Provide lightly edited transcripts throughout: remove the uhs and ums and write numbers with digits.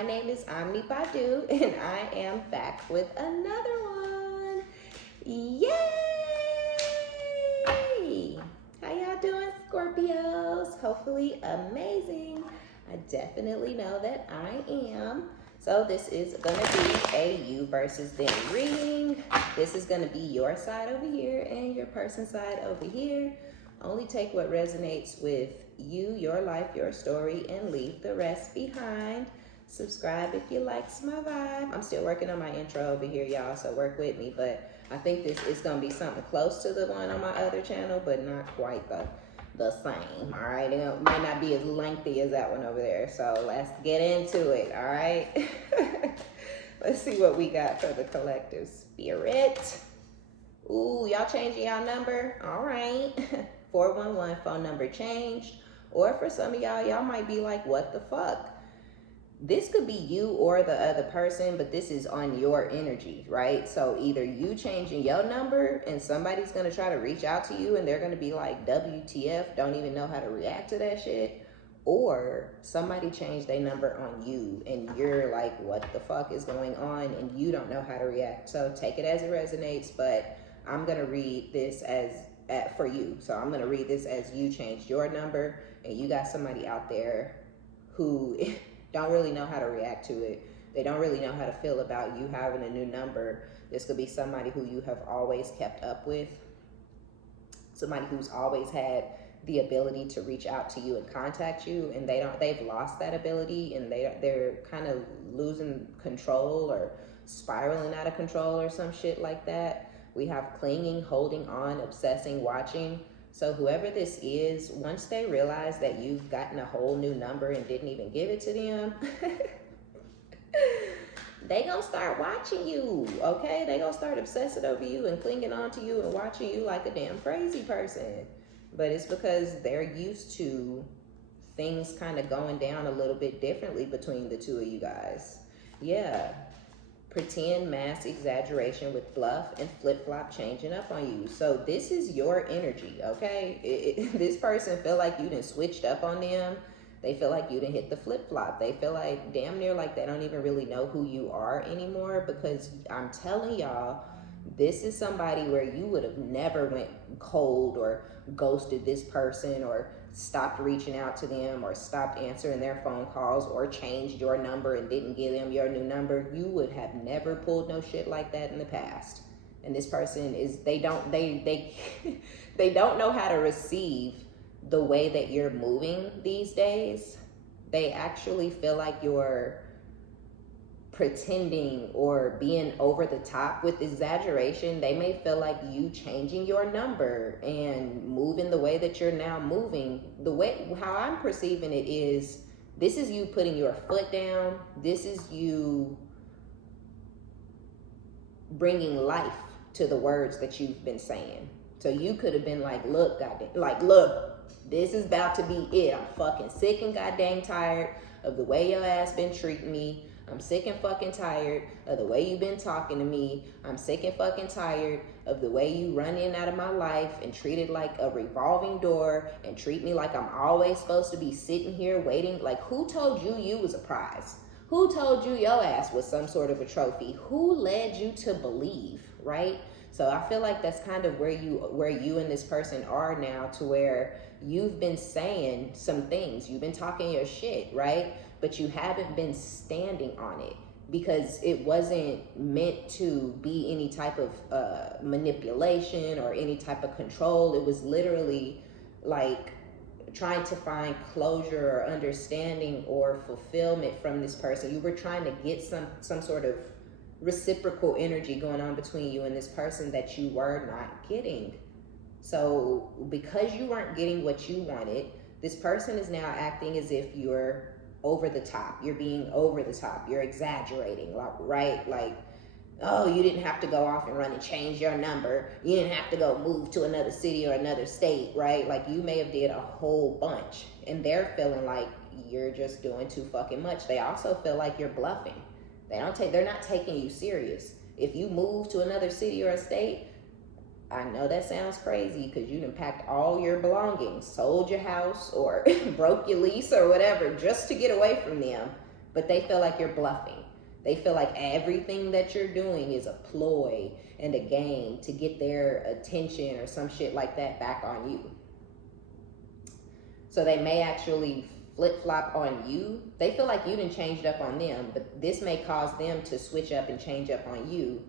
My name is OmniBadu, and I am back with another one. Yay! How y'all doing, Scorpios? Hopefully amazing. I definitely know that I am. So this is going to be a you versus them reading. This is going to be your side over here and your person's side over here. Only take what resonates with you, your life, your story, and leave the rest behind. Subscribe if you likes my vibe. I'm still working on my intro over here, y'all, so work with me. But I think this is going to be something close to the one on my other channel, but not quite the same, all right? It might not be as lengthy as that one over there, so let's get into it, all right? Let's see what we got for the collective spirit. Ooh, y'all changing y'all number? All right. 411 phone number changed. Or for some of y'all might be like, what the fuck? This could be you or the other person, but this is on your energy, right? So either you changing your number and somebody's going to try to reach out to you and they're going to be like, WTF, don't even know how to react to that shit. Or somebody changed their number on you and you're like, what the fuck is going on? And you don't know how to react. So take it as it resonates, but I'm going to read this as for you. So I'm going to read this as you changed your number and you got somebody out there who don't really know how to react to it. They don't really know how to feel about you having a new number. This could be somebody who you have always kept up with, somebody who's always had the ability to reach out to you and contact you, and they've lost that ability, and they're kind of losing control or spiraling out of control or some shit like that. We have clinging, holding on, obsessing, watching. So whoever this is, once they realize that you've gotten a whole new number and didn't even give it to them, they gonna start watching you, okay? They gonna start obsessing over you and clinging on to you and watching you like a damn crazy person. But it's because they're used to things kind of going down a little bit differently between the two of you guys. Yeah. Pretend, mass, exaggeration with bluff and flip-flop changing up on you. So this is your energy, okay? This person feel like you done switched up on them. They feel like you done hit the flip-flop. They feel like damn near like they don't even really know who you are anymore, because I'm telling y'all, this is somebody where you would have never went cold or ghosted this person or stopped reaching out to them or stopped answering their phone calls or changed your number and didn't give them your new number. You would have never pulled no shit like that in the past. And this person is, they don't know how to receive the way that you're moving these days. They actually feel like you're pretending or being over the top with exaggeration. They may feel like you changing your number and moving the way that you're now moving. The way how I'm perceiving it is, this is you putting your foot down. This is you bringing life to the words that you've been saying. So you could have been like, look, goddamn, like, look, this is about to be it. I'm fucking sick and goddamn tired of the way your ass been treating me. I'm sick and fucking tired of the way you've been talking to me. I'm sick and fucking tired of the way you run in and out of my life and treat it like a revolving door and treat me like I'm always supposed to be sitting here waiting. Like, who told you you was a prize? Who told you your ass was some sort of a trophy? Who led you to believe, right? So I feel like that's kind of where you and this person are now, to where you've been saying some things. You've been talking your shit, right? But you haven't been standing on it because it wasn't meant to be any type of manipulation or any type of control. It was literally like trying to find closure or understanding or fulfillment from this person. You were trying to get some sort of reciprocal energy going on between you and this person that you were not getting. So because you weren't getting what you wanted, this person is now acting as if you're over the top. You're being over the top. You're exaggerating, right? Like, oh, you didn't have to go off and run and change your number. You didn't have to go move to another city or another state, right? Like, you may have did a whole bunch, and they're feeling like you're just doing too fucking much. They also feel like you're bluffing. They're not taking you serious. If you move to another city or a state, I know that sounds crazy because you done packed all your belongings, sold your house or broke your lease or whatever just to get away from them. but they feel like you're bluffing. They feel like everything that you're doing is a ploy and a game to get their attention or some shit like that back on you. So they may actually flip-flop on you. They feel like you done changed up on them, but this may cause them to switch up and change up on you,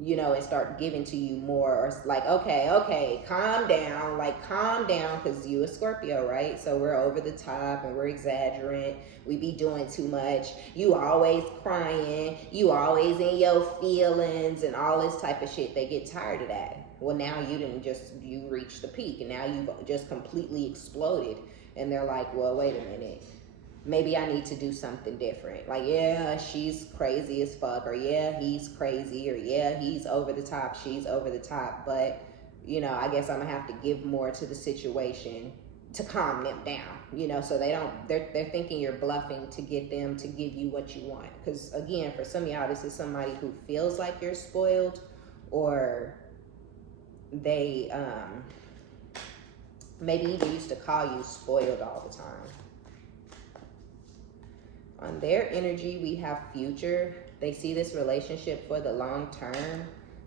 you know, and start giving to you more, or like, okay, calm down, because you a Scorpio, right? So we're over the top and we're exaggerant. We be doing too much. You always crying. You always in your feelings and all this type of shit. They get tired of that. Well, now you reached the peak and now you've just completely exploded. And they're like, well, wait a minute. Maybe I need to do something different. Like, yeah, she's crazy as fuck, or yeah, he's crazy, or yeah, he's over the top, she's over the top. But, you know, I guess I'm gonna have to give more to the situation to calm them down, you know, so they're thinking you're bluffing to get them to give you what you want. Because again, for some of y'all, this is somebody who feels like you're spoiled, or they maybe even used to call you spoiled all the time. On their energy, we have future. They see this relationship for the long term.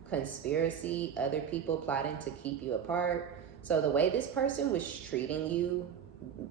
Conspiracy, other people plotting to keep you apart. So the way this person was treating you,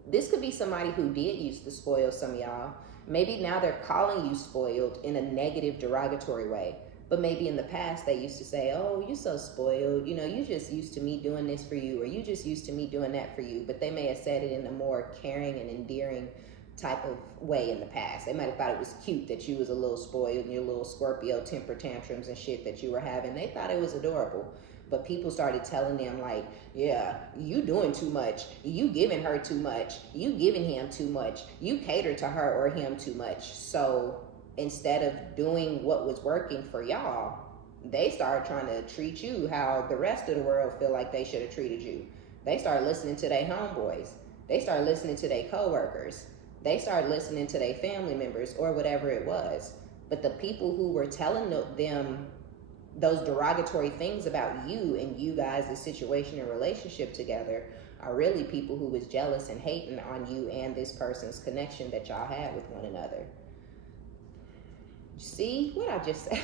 this could be somebody who did used to spoil some of y'all. Maybe now they're calling you spoiled in a negative, derogatory way. But maybe in the past they used to say, oh, you're so spoiled. You know, you just used to me doing this for you, or you just used to me doing that for you. But they may have said it in a more caring and endearing type of way in the past. They might have thought it was cute that you was a little spoiled and your little Scorpio temper tantrums and shit that you were having. They thought it was adorable. But people started telling them like, yeah, you doing too much. You giving her too much. You giving him too much. You cater to her or him too much. So instead of doing what was working for y'all, they started trying to treat you how the rest of the world feel like they should have treated you. They started listening to their homeboys. They started listening to their coworkers. They started listening to their family members or whatever it was. But the people who were telling them those derogatory things about you and you guys' situation and relationship together are really people who was jealous and hating on you and this person's connection that y'all had with one another. See what I just said?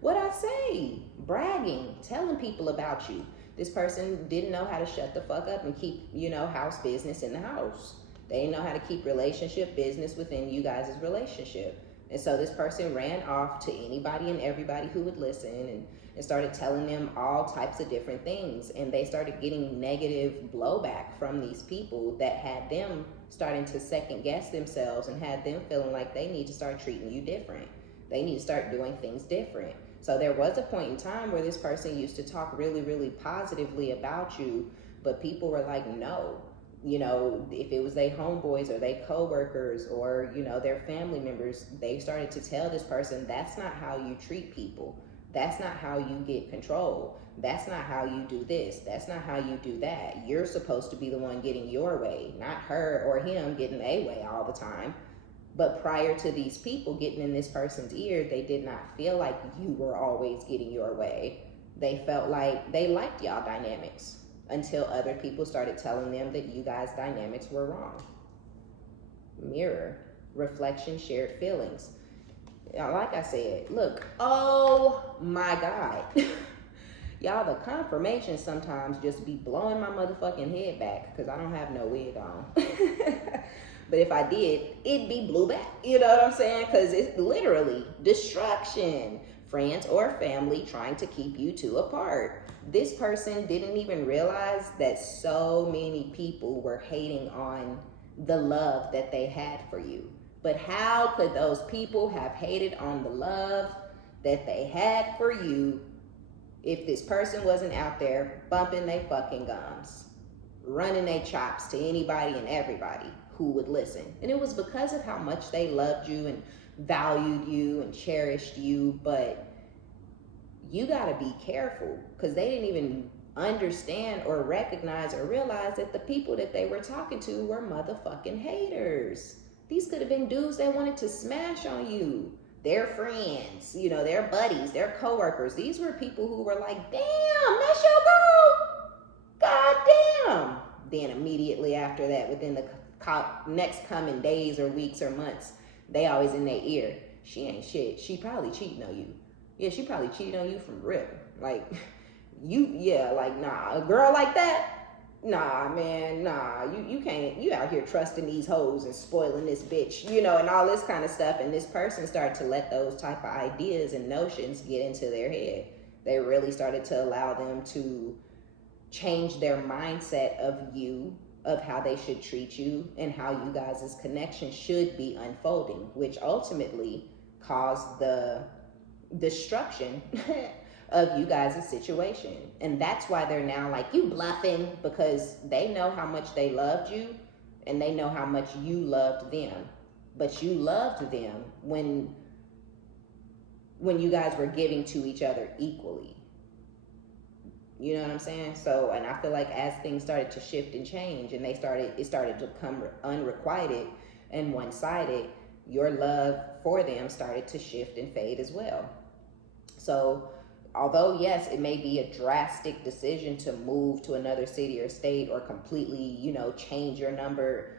What I say? Bragging, telling people about you. This person didn't know how to shut the fuck up and keep, you know, house business in the house. They didn't know how to keep relationship business within you guys' relationship. And so this person ran off to anybody and everybody who would listen and started telling them all types of different things. And they started getting negative blowback from these people that had them starting to second guess themselves and had them feeling like they need to start treating you different. They need to start doing things different. So there was a point in time where this person used to talk really, really positively about you, but people were like, no. You know, if it was their homeboys or their coworkers or, you know, their family members, they started to tell this person, that's not how you treat people. That's not how you get control. That's not how you do this. That's not how you do that. You're supposed to be the one getting your way, not her or him getting a way all the time. But prior to these people getting in this person's ear, they did not feel like you were always getting your way. They felt like they liked y'all dynamics, until other people started telling them that you guys' dynamics were wrong. Mirror, reflection, shared feelings. Like I said, look, oh my God. Y'all, the confirmation sometimes just be blowing my motherfucking head back because I don't have no wig on. But if I did, it'd be blue back. You know what I'm saying? Because it's literally destruction. Friends or family trying to keep you two apart. This person didn't even realize that so many people were hating on the love that they had for you. But how could those people have hated on the love that they had for you if this person wasn't out there bumping their fucking gums, running their chops to anybody and everybody who would listen? And it was because of how much they loved you and valued you and cherished you. But you got to be careful because they didn't even understand or recognize or realize that the people that they were talking to were motherfucking haters. These could have been dudes that wanted to smash on you, their friends, you know, their buddies, their coworkers. These were people who were like, damn, that's your girl. God damn. Then immediately after that, within the next coming days or weeks or months, they always in their ear, she ain't shit. She probably cheating on you. Yeah, she probably cheated on you from real. Like, nah, a girl like that, nah, man, nah, you can't, you out here trusting these hoes and spoiling this bitch, you know, and all this kind of stuff. And this person started to let those type of ideas and notions get into their head. They really started to allow them to change their mindset of you, of how they should treat you, and how you guys' connection should be unfolding, which ultimately caused the destruction of you guys' situation. And that's why they're now like, you bluffing, because they know how much they loved you and they know how much you loved them. But you loved them when you guys were giving to each other equally. You know what I'm saying? So, and I feel like as things started to shift and change and it started to become unrequited and one-sided, your love for them started to shift and fade as well. So, although yes, it may be a drastic decision to move to another city or state or completely, you know, change your number,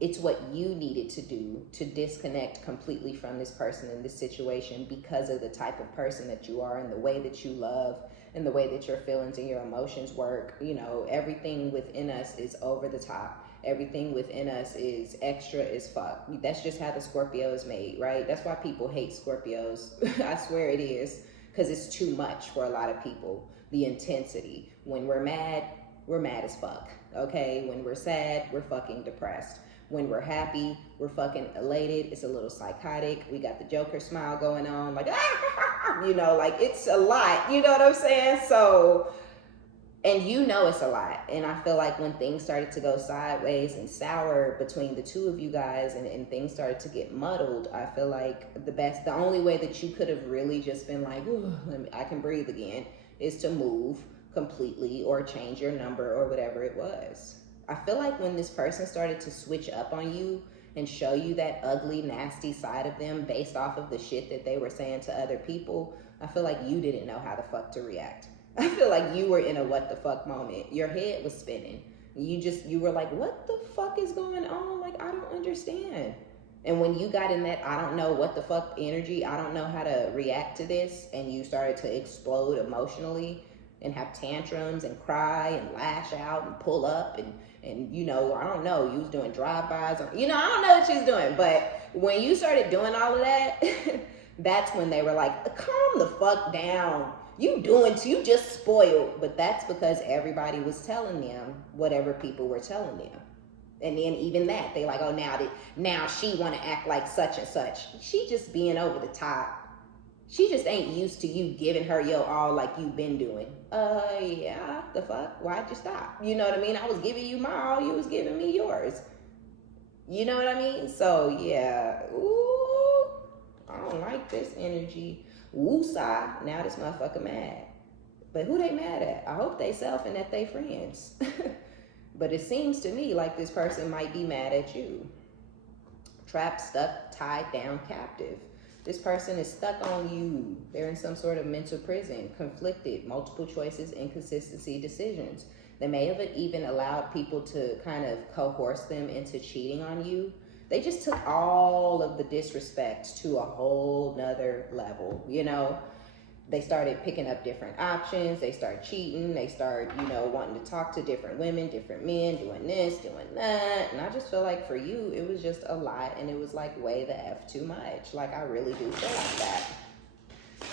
it's what you needed to do to disconnect completely from this person in this situation because of the type of person that you are and the way that you love and the way that your feelings and your emotions work. You know, everything within us is over the top. Everything within us is extra as fuck. That's just how the Scorpio is made, right? That's why people hate Scorpios. I swear it is, because it's too much for a lot of people. The intensity. When we're mad as fuck, okay? When we're sad, we're fucking depressed. When we're happy, we're fucking elated. It's a little psychotic. We got the Joker smile going on, like, you know, like it's a lot. You know what I'm saying? So, and you know it's a lot. And I feel like when things started to go sideways and sour between the two of you guys and things started to get muddled, I feel like the only way that you could have really just been like, I can breathe again, is to move completely or change your number or whatever it was. I feel like when this person started to switch up on you and show you that ugly, nasty side of them based off of the shit that they were saying to other people, I feel like you didn't know how the fuck to react. I feel like you were in a what the fuck moment. Your head was spinning. You were like, what the fuck is going on? Like, I don't understand. And when you got in that I don't know what the fuck energy, I don't know how to react to this, and you started to explode emotionally and have tantrums and cry and lash out and pull up and you know, I don't know, you was doing drive-bys, or, you know, I don't know what she was doing, but when you started doing all of that, that's when they were like, calm the fuck down. You just spoiled. But that's because everybody was telling them whatever people were telling them. And then even that, they like, oh, now she want to act like such and such. She just being over the top. She just ain't used to you giving her your all like you've been doing. Yeah, the fuck? Why'd you stop? You know what I mean? I was giving you my all, you was giving me yours. You know what I mean? So, yeah. Ooh, I don't like this energy. Woosah, now this motherfucker mad. But who they mad at? I hope they self and that they friends. But it seems to me like this person might be mad at you. Trapped, stuck, tied down, captive. This person is stuck on you. They're in some sort of mental prison, conflicted, multiple choices, inconsistency, decisions. They may have even allowed people to kind of coerce them into cheating on you. They just took all of the disrespect to a whole nother level, you know? They started picking up different options. They started cheating. They started, you know, wanting to talk to different women, different men, doing this, doing that. And I just feel like for you, it was just a lot. And it was like way the F too much. Like, I really do feel like that.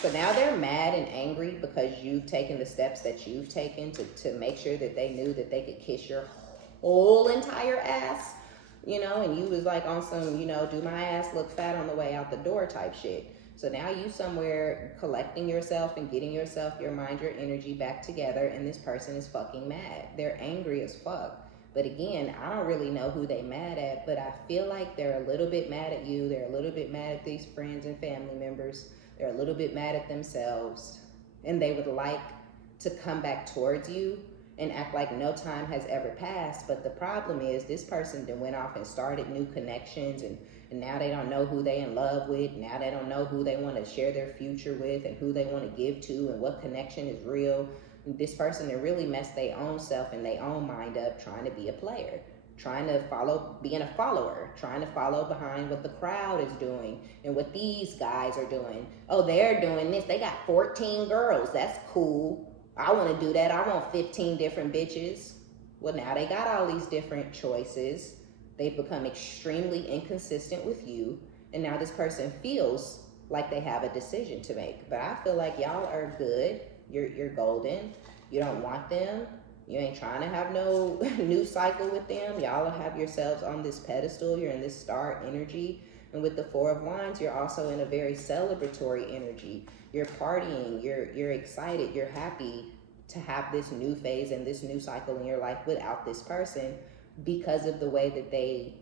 So now they're mad and angry because you've taken the steps that you've taken to make sure that they knew that they could kiss your whole entire ass, you know, and you was like on some, you know, do my ass look fat on the way out the door type shit. So now you somewhere collecting yourself and getting yourself, your mind, your energy back together, and this person is fucking mad. They're angry as fuck. But again, I don't really know who they mad at, but I feel like they're a little bit mad at you. They're a little bit mad at these friends and family members. They're a little bit mad at themselves. And they would like to come back towards you and act like no time has ever passed. But the problem is this person then went off and started new connections, and now they don't know who they in love with. Now they don't know who they want to share their future with and who they want to give to and what connection is real. This person, they really messed their own self and their own mind up trying to be a player. trying to follow, being a follower, trying to follow behind what the crowd is doing and what these guys are doing. Oh, they're doing this. They got 14 girls. That's cool. I want to do that. I want 15 different bitches. Well, now they got all these different choices. They've become extremely inconsistent with you. And now this person feels like they have a decision to make. But I feel like y'all are good. You're golden. You don't want them. You ain't trying to have no new cycle with them. Y'all have yourselves on this pedestal. You're in this star energy. And with the Four of Wands, you're also in a very celebratory energy. You're partying. You're excited. You're happy to have this new phase and this new cycle in your life without this person because of the way that they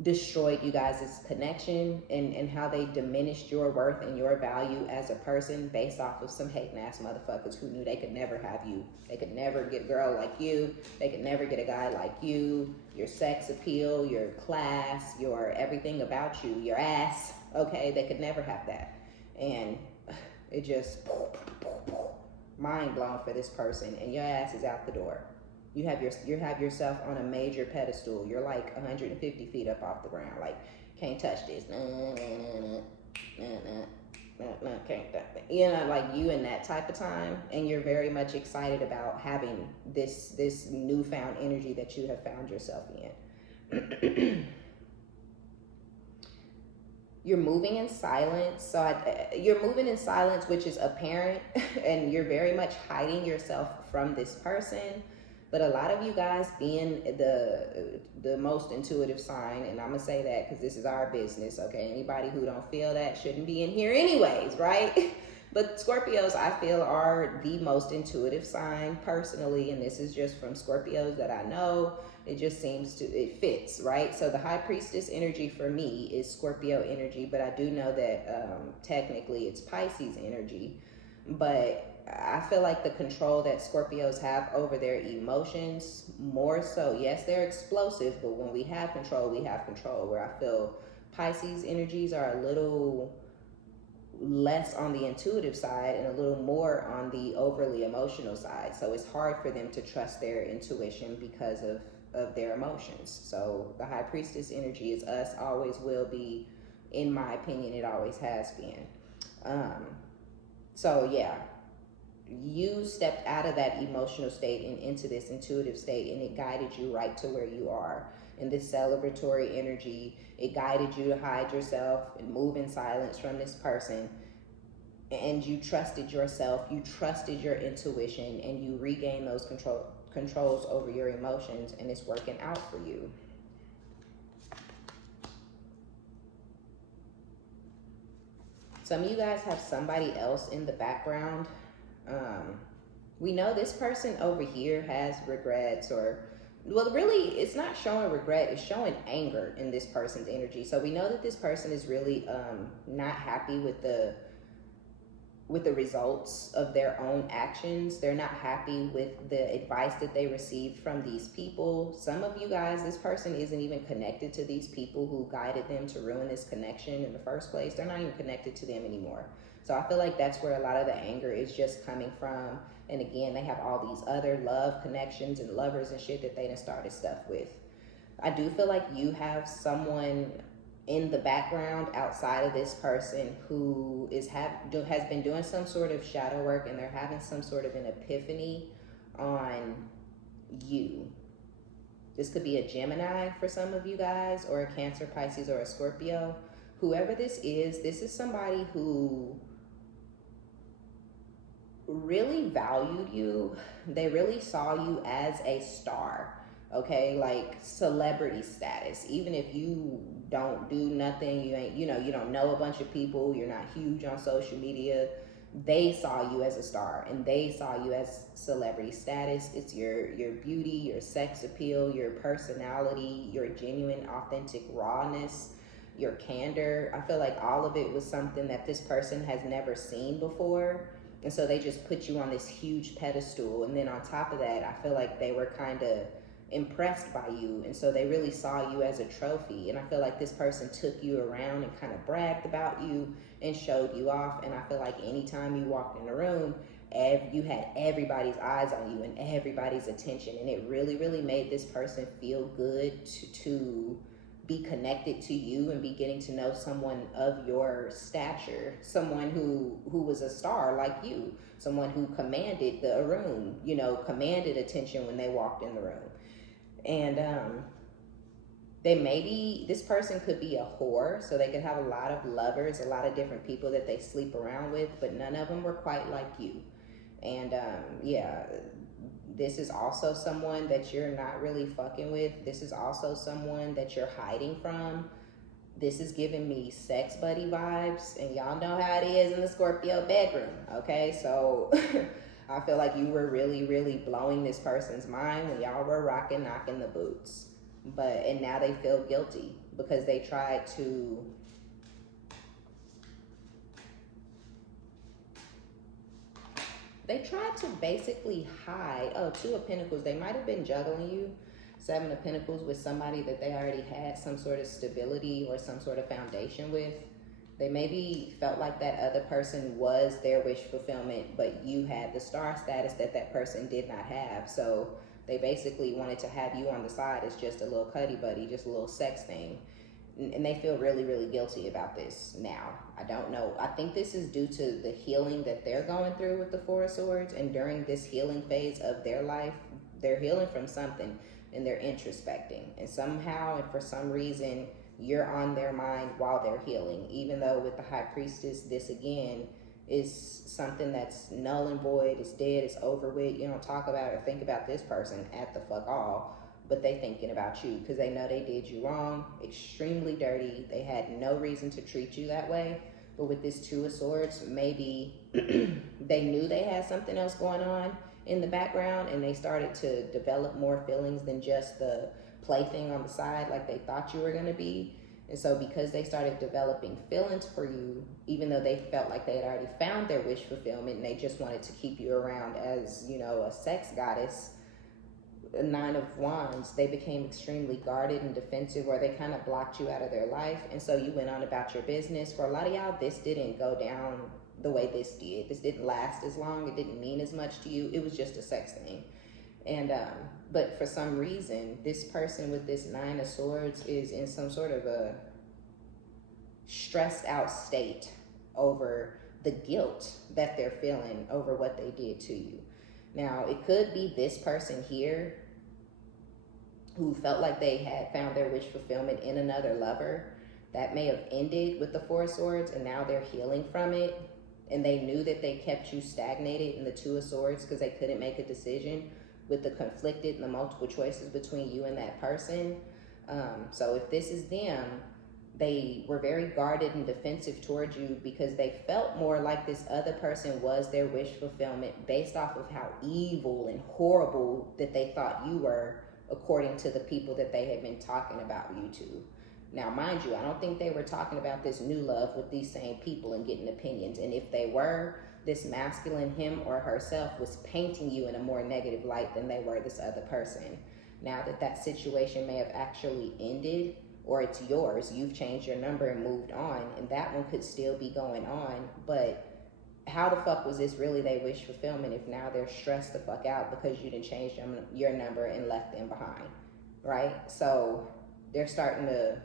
destroyed you guys' connection and how they diminished your worth and your value as a person based off of some hating ass motherfuckers who knew they could never have you. They could never get a girl like you. They could never get a guy like you. Your sex appeal, your class, your everything about you, your ass, okay? They could never have that. And it just mind blown for this person, and your ass is out the door. You have yourself on a major pedestal. You're like 150 feet up off the ground. Like, can't touch this. Can't touch that. You know, like you in that type of time. And you're very much excited about having this newfound energy that you have found yourself in. You're moving in silence. So you're moving in silence, which is apparent. And you're very much hiding yourself from this person. But a lot of you guys being the most intuitive sign, and I'm going to say that because this is our business, okay? Anybody who don't feel that shouldn't be in here anyways, right? But Scorpios, I feel, are the most intuitive sign personally, and this is just from Scorpios that I know. It just seems to, it fits, right? So the High Priestess energy for me is Scorpio energy, but I do know that technically it's Pisces energy. But I feel like the control that Scorpios have over their emotions, more so, yes, they're explosive, but when we have control, where I feel Pisces energies are a little less on the intuitive side and a little more on the overly emotional side. So it's hard for them to trust their intuition because of their emotions. So the High Priestess energy is us, always will be, in my opinion, it always has been. So yeah, you stepped out of that emotional state and into this intuitive state, and it guided you right to where you are in this celebratory energy. It guided you to hide yourself and move in silence from this person, and you trusted yourself, you trusted your intuition, and you regained those controls over your emotions, and it's working out for you. Some of you guys have somebody else in the background. We know this person over here has regrets, or, well, really, it's not showing regret, it's showing anger in this person's energy. So we know that this person is really not happy with the results of their own actions. They're not happy with the advice that they received from these people. Some of you guys, this person isn't even connected to these people who guided them to ruin this connection in the first place. They're not even connected to them anymore. So I feel like that's where a lot of the anger is just coming from. And again, they have all these other love connections and lovers and shit that they done started stuff with. I do feel like you have someone in the background outside of this person who has been doing some sort of shadow work, and they're having some sort of an epiphany on you. This could be a Gemini for some of you guys, or a Cancer, Pisces, or a Scorpio. Whoever this is somebody who really valued you. They really saw you as a star, okay? Like celebrity status. Even if you don't do nothing, you ain't, you don't know a bunch of people, you're not huge on social media, they saw you as a star, and they saw you as celebrity status. It's your beauty, your sex appeal, your personality, your genuine, authentic rawness, your candor. I feel like all of it was something that this person has never seen before. And so they just put you on this huge pedestal. And then on top of that, I feel like they were kind of impressed by you. And so they really saw you as a trophy. And I feel like this person took you around and kind of bragged about you and showed you off. And I feel like anytime you walked in the room, you had everybody's eyes on you and everybody's attention, and it really, really made this person feel good to be connected to you and be getting to know someone of your stature, someone who was a star like you, someone who commanded the room, you know, commanded attention when they walked in the room. And this person could be a whore, so they could have a lot of lovers, a lot of different people that they sleep around with, but none of them were quite like you. And yeah, this is also someone that you're not really fucking with. This is also someone that you're hiding from. This is giving me sex buddy vibes, and y'all know how it is in the Scorpio bedroom, okay? So I feel like you were really, really blowing this person's mind when y'all were knocking the boots. And now they feel guilty because they tried to basically hide. Oh, Two of Pentacles. They might have been juggling you. Seven of Pentacles with somebody that they already had some sort of stability or some sort of foundation with. They maybe felt like that other person was their wish fulfillment, but you had the star status that person did not have. So they basically wanted to have you on the side as just a little cuddy buddy, just a little sex thing. And they feel really, really guilty about this now. I don't know. I think this is due to the healing that they're going through with the Four of Swords. And during this healing phase of their life, they're healing from something and they're introspecting. And somehow and for some reason, you're on their mind while they're healing. Even though with the High Priestess, this again is something that's null and void, it's dead, it's over with. You don't talk about or think about this person at the fuck all, but they thinking about you because they know they did you wrong, extremely dirty. They had no reason to treat you that way. But with this Two of Swords, maybe they knew they had something else going on in the background, and they started to develop more feelings than just the plaything on the side like they thought you were going to be. And so because they started developing feelings for you, even though they felt like they had already found their wish fulfillment and they just wanted to keep you around as, you know, a sex goddess, a Nine of Wands, they became extremely guarded and defensive, or they kind of blocked you out of their life. And so you went on about your business. For a lot of y'all, this didn't go down the way this did. This didn't last as long. It didn't mean as much to you. It was just a sex thing. And but for some reason, this person with this Nine of Swords is in some sort of a stressed out state over the guilt that they're feeling over what they did to you. Now, it could be this person here who felt like they had found their wish fulfillment in another lover. That may have ended with the Four of Swords, and now they're healing from it. And they knew that they kept you stagnated in the Two of Swords because they couldn't make a decision with the conflicted and the multiple choices between you and that person. So if this is them, they were very guarded and defensive towards you because they felt more like this other person was their wish fulfillment based off of how evil and horrible that they thought you were, according to the people that they had been talking about you to. Now, mind you, I don't think they were talking about this new love with these same people and getting opinions. And if they were, this masculine, him or herself, was painting you in a more negative light than they were this other person. Now that that situation may have actually ended, or it's yours, you've changed your number and moved on, and that one could still be going on. But how the fuck was this really their wish fulfillment if now they're stressed the fuck out because you didn't change your number and left them behind, right? So they're starting to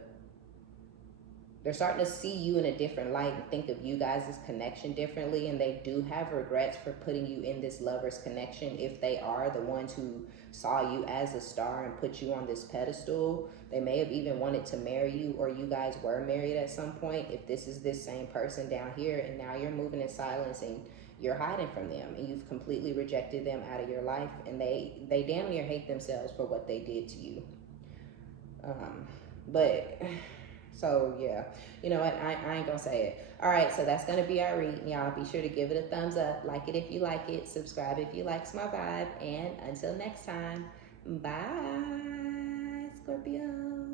see you in a different light and think of you guys' connection differently, and they do have regrets for putting you in this lover's connection. If they are the ones who saw you as a star and put you on this pedestal, they may have even wanted to marry you, or you guys were married at some point. If this is this same person down here, and now you're moving in silence and you're hiding from them, and you've completely rejected them out of your life, and they damn near hate themselves for what they did to you. So yeah, you know what, I ain't gonna say it. All right, so that's gonna be our reading, y'all. Be sure to give it a thumbs up, like it if you like it, subscribe if you likes my vibe, and until next time, bye, Scorpio.